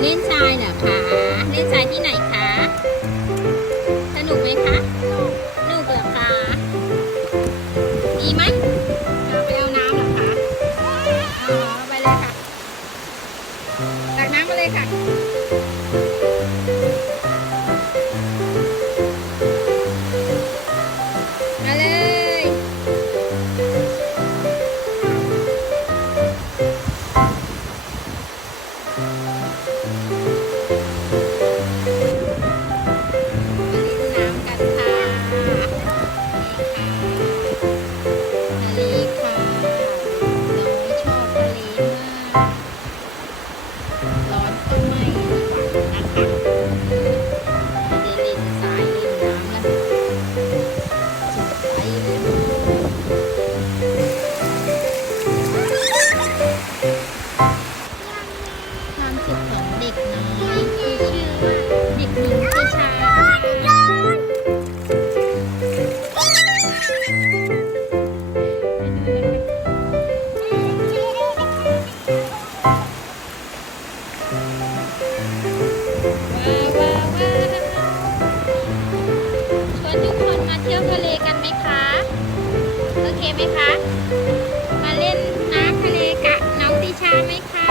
เล่นทรายเหรอคะเล่นทรายที่ไหนคะสนุกไหมคะสนุกเหรอคะดีไหมไปเอาน้ำเหรอคะอ๋อไปเลยค่ะตักน้ำมาเลยค่ะมาเลยมาเล่นน้ำกันค่ะทะเลค่ะน้อยชอบทะเลมากร้อนก็ไม่ดีกว่านะคะได้เล่นทรายเล่นน้ำแล้วสุดใจเลยความสุขของเด็กน้อยคือชื่อว่าเด็กหญิงประชาว้าวว้าวว้าวชวนทุกคนมาเที่ยวทะเลกันไหมคะโอเคไหมคะมาเล่นน้ำทะเลกับน้องติชาไหมคะ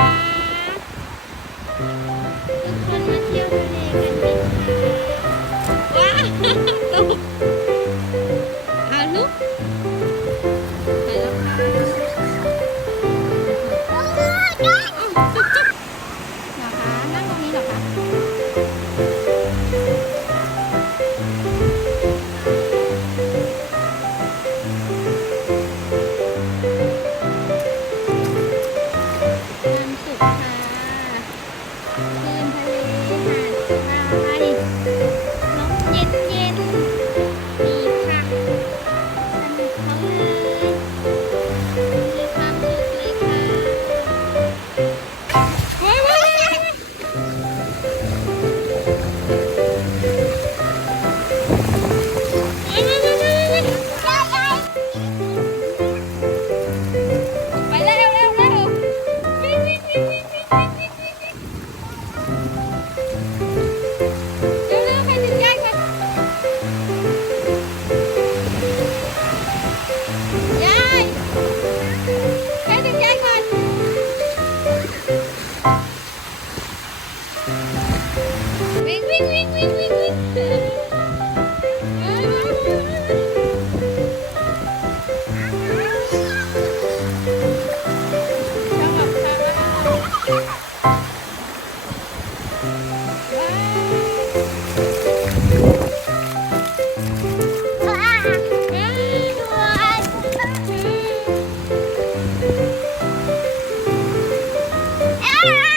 ทุกคนมาเที่ยวทะเลกันไหมคะว้าวตกเอาลูกไปแล้วค่ะเหรอคะนั่งตรงนี้เหรอคะความสุขค่ะคลื่นทะเลหาดทรายลมเย็นเย็นดีค่ะสนุกเขาเลยมีความสุขเลยค่ะว้าวว้าวว้าวไปเร็วเร็วเร็ววิ่งวิ่งวิ่งวิ่งวิ่งวิ่งวิ่งวิ่งเร็วเร็วใครถึงยายก่อนยายใครถึงยายก่อนวิ่งวิ่งวิ่งวิ่งวิ่งวิ่งชอบค่ะว้าว